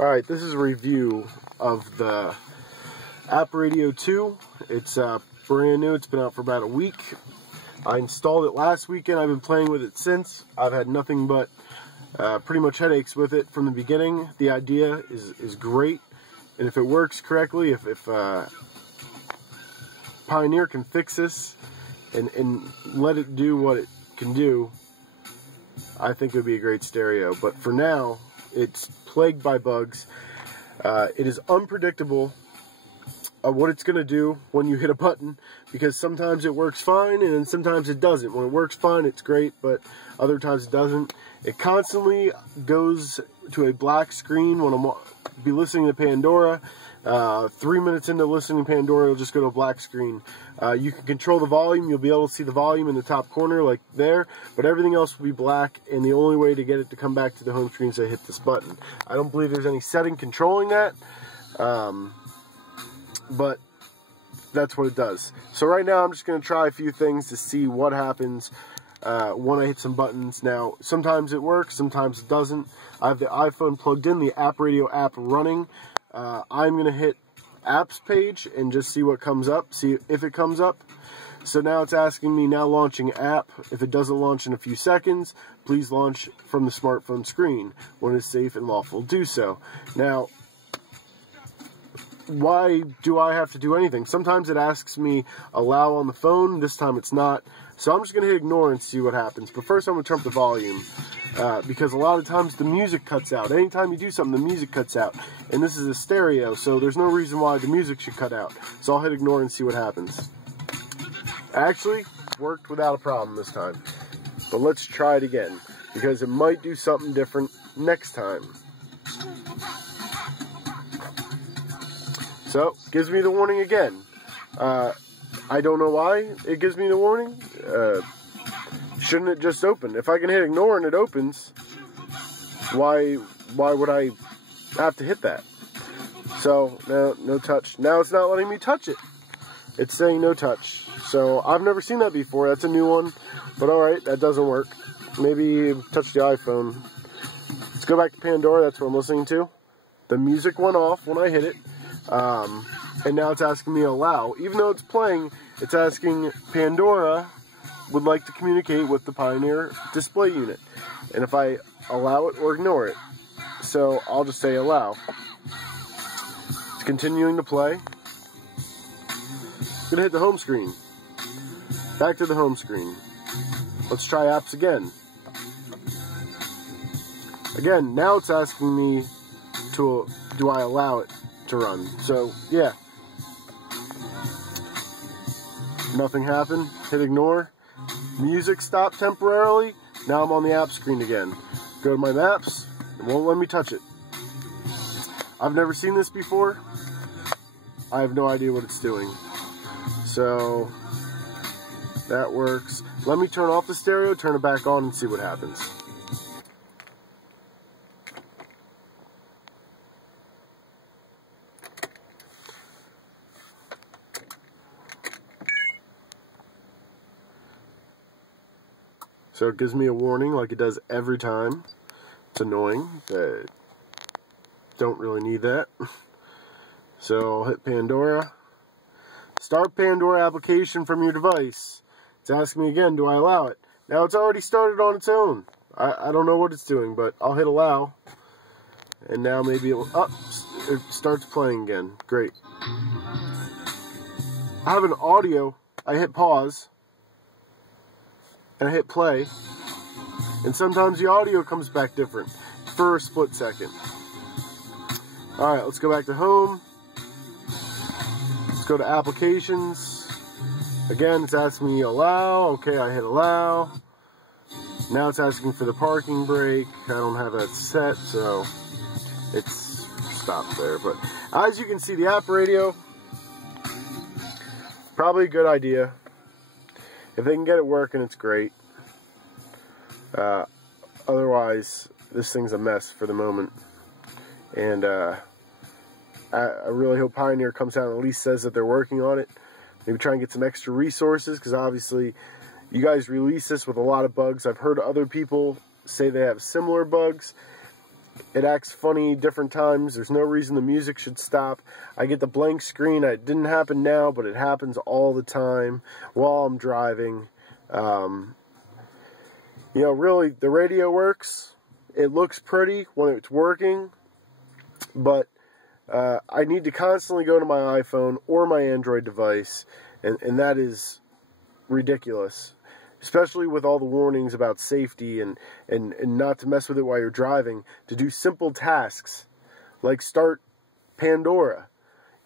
Alright, this is a review of the Appradio 2. It's brand new. It's been out for about a week. I installed it last weekend. I've been playing with it since. I've had nothing but pretty much headaches with it from the beginning. The idea is great, and if it works correctly, if Pioneer can fix this and let it do what it can do, I think it would be a great stereo. But for now, it's plagued by bugs. It is unpredictable what it's going to do when you hit a button, because sometimes it works fine and then sometimes it doesn't. When it works fine, it's great, but other times it doesn't. It constantly goes to a black screen when I'm be listening to Pandora. 3 minutes into listening to Pandora, it'll just go to a black screen. You can control the volume. You'll be able to see the volume in the top corner, like there, but everything else will be black, and the only way to get it to come back to the home screen is to hit this button. I don't believe there's any setting controlling that, but that's what it does. So right now, I'm just going to try a few things to see what happens when I hit some buttons. Now, sometimes it works, sometimes it doesn't. I have the iPhone plugged in, the Appradio app running. I'm going to hit apps page and just see what comes up, see if it comes up. So now it's asking me, now launching app. If it doesn't launch in a few seconds, please launch from the smartphone screen. When it's safe and lawful, do so. Now, why do I have to do anything? Sometimes it asks me allow on the phone. This time it's not. So I'm just going to hit ignore and see what happens. But first I'm going to turn up the volume, because a lot of times the music cuts out. Anytime you do something, the music cuts out. And this is a stereo, so there's no reason why the music should cut out. So I'll hit ignore and see what happens. Actually, worked without a problem this time. But let's try it again, because it might do something different next time. So, gives me the warning again. I don't know why it gives me the warning. Shouldn't it just open? If I can hit ignore and it opens, why would I have to hit that? So, no touch. Now it's not letting me touch it. It's saying no touch. So, I've never seen that before. That's a new one. But alright, that doesn't work. Maybe touch the iPhone. Let's go back to Pandora. That's what I'm listening to. The music went off when I hit it. And now it's asking me allow. Even though it's playing, it's asking Pandora would like to communicate with the Pioneer display unit. And if I allow it or ignore it. So I'll just say allow. It's continuing to play. I'm gonna hit the home screen. Back to the home screen. Let's try apps again. Again, now it's asking me to, do I allow it to run? So, yeah. Nothing happened. Hit ignore. Music stopped temporarily. Now I'm on the app screen again. Go to my maps. It won't let me touch it. I've never seen this before. I have no idea what it's doing. So, that works. Let me turn off the stereo, turn it back on, and see what happens. So it gives me a warning like it does every time. It's annoying. Don't really need that. So I'll hit Pandora. Start Pandora application from your device. It's asking me again, do I allow it? Now it's already started on its own. I don't know what it's doing, but I'll hit allow. And now maybe it starts playing again. Great. I have an audio. I hit pause. And I hit play, and sometimes the audio comes back different for a split second. Alright, let's go back to home. Let's go to applications. Again, it's asking me allow. Okay, I hit allow. Now it's asking for the parking brake. I don't have that set, so it's stopped there. But as you can see, the Appradio, probably a good idea. If they can get it working, it's great. Otherwise, this thing's a mess for the moment. And I really hope Pioneer comes out and at least says that they're working on it. Maybe try and get some extra resources, because obviously you guys release this with a lot of bugs. I've heard other people say they have similar bugs. It acts funny different times. There's no reason the music should stop. I get the blank screen. It didn't happen now, but it happens all the time while I'm driving. You know, really, the radio works. It looks pretty when it's working, but I need to constantly go to my iPhone or my Android device, and that is ridiculous, especially with all the warnings about safety and not to mess with it while you're driving, to do simple tasks like start Pandora.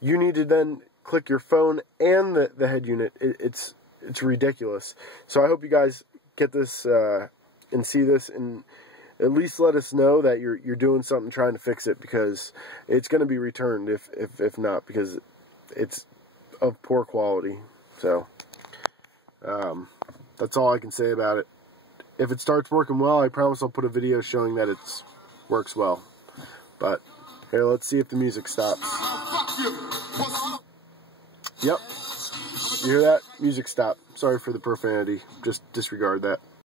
You need to then click your phone and the head unit. It's ridiculous. So I hope you guys get this and see this, and at least let us know that you're doing something trying to fix it, because it's going to be returned if not, because it's of poor quality. So that's all I can say about it. If it starts working well, I promise I'll put a video showing that it works well. But here, let's see if the music stops. Yep. You hear that? Music stopped. Sorry for the profanity. Just disregard that.